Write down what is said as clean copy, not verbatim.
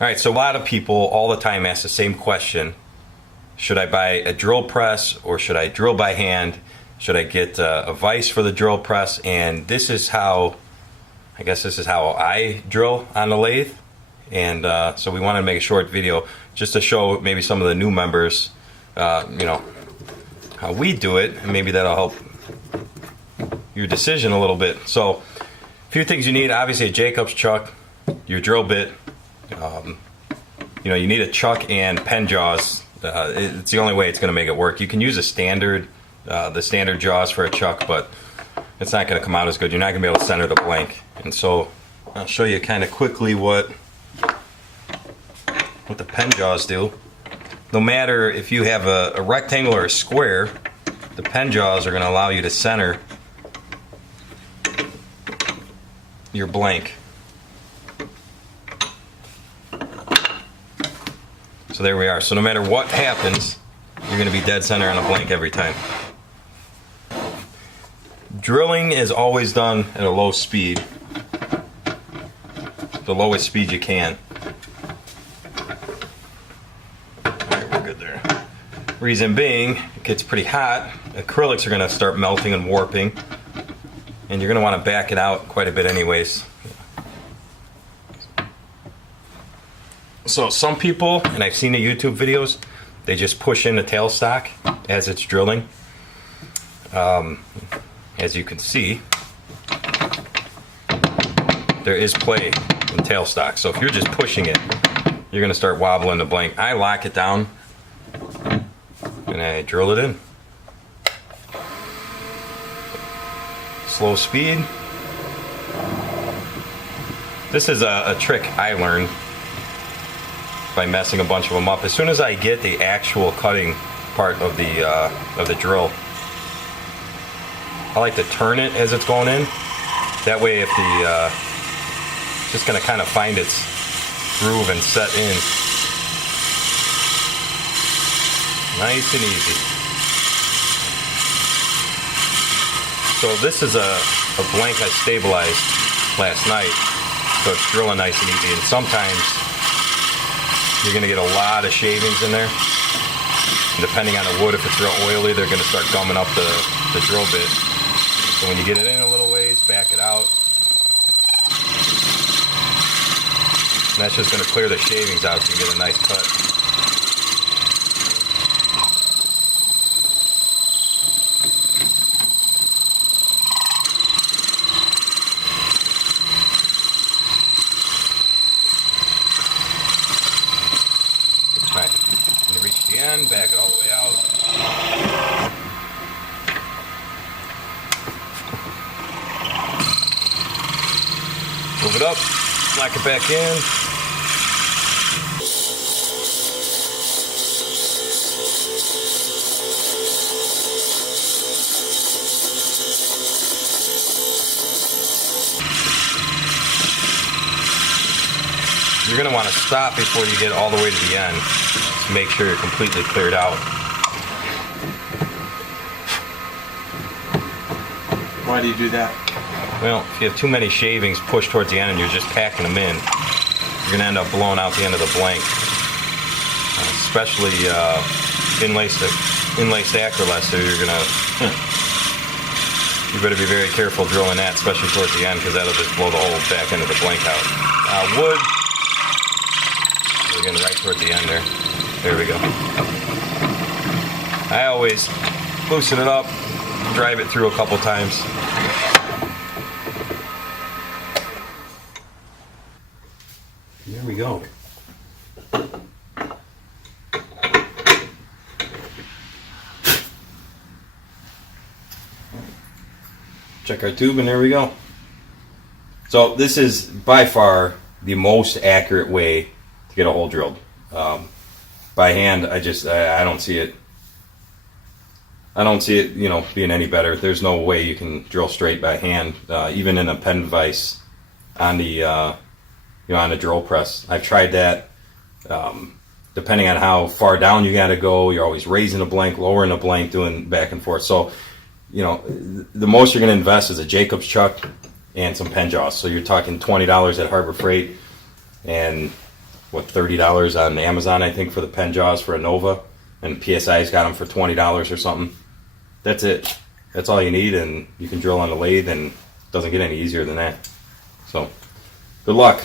Alright, so a lot of people all the time ask the same question. Should I buy a drill press or should I drill by hand? Should I get a vise for the drill press? And this is how, I guess this is how I drill on the lathe. And so we wanted to make a short video just to show maybe some of the new members, you know, how we do it, and maybe that'll help your decision a little bit. So a few things you need: obviously a Jacobs chuck, your drill bit, you know, you need a chuck and pen jaws. It's the only way it's going to make it work. You can use a standard, the standard jaws for a chuck, but it's not going to come out as good. You're not going to be able to center the blank. And so I'll show you kind of quickly what the pen jaws do. No matter if you have a rectangle or a square, the pen jaws are going to allow you to center your blank. So there we are. So no matter what happens, you're going to be dead center on a blank every time. Drilling is always done at a low speed, the lowest speed you can. Alright, we're good there. Reason being, it gets pretty hot, acrylics are going to start melting and warping, and you're going to want to back it out quite a bit anyways. So some people, and I've seen the YouTube videos, they just push in the tailstock as it's drilling. As you can see, there is play in tailstock. So if you're just pushing it, you're going to start wobbling the blank. I lock it down and I drill it in. Slow speed. This is a trick I learned by messing a bunch of them up. As soon as I get the actual cutting part of the drill, I like to turn it as it's going in. That way, if it's just going to kind of find its groove and set in. Nice and easy. So this is a blank I stabilized last night, so it's drilling nice and easy. And sometimes you're going to get a lot of shavings in there. And depending on the wood, if it's real oily, they're going to start gumming up the drill bit. So when you get it in a little ways, back it out. And that's just going to clear the shavings out so you get a nice cut. Alright, when you reach the end, back it all the way out. Move it up, lock it back in. You're going to want to stop before you get all the way to the end to make sure you're completely cleared out. Why do you do that? Well, if you have too many shavings pushed towards the end and you're just packing them in, you're going to end up blowing out the end of the blank. Especially inlaced acryless, so you're going to... You better be very careful drilling that, especially towards the end, because that'll just blow the whole back end of the blank out. Wood, we're getting right towards the end there. There we go. I always loosen it up, drive it through a couple times. There we go. Check our tube and there we go. So this is by far the most accurate way to get a hole drilled. By hand, I don't see it. I don't see it, you know, being any better. There's no way you can drill straight by hand, even in a pen vise on the, you know, on a drill press. I've tried that. Depending on how far down you got to go, you're always raising a blank, lowering a blank, doing back and forth. So, you know, the most you're going to invest is a Jacobs chuck and some pen jaws. So you're talking $20 at Harbor Freight, and what, $30 on Amazon, I think, for the pen jaws for a Nova, and PSI's got them for $20 or something. That's it. That's all you need, and you can drill on the lathe, and it doesn't get any easier than that. So, good luck.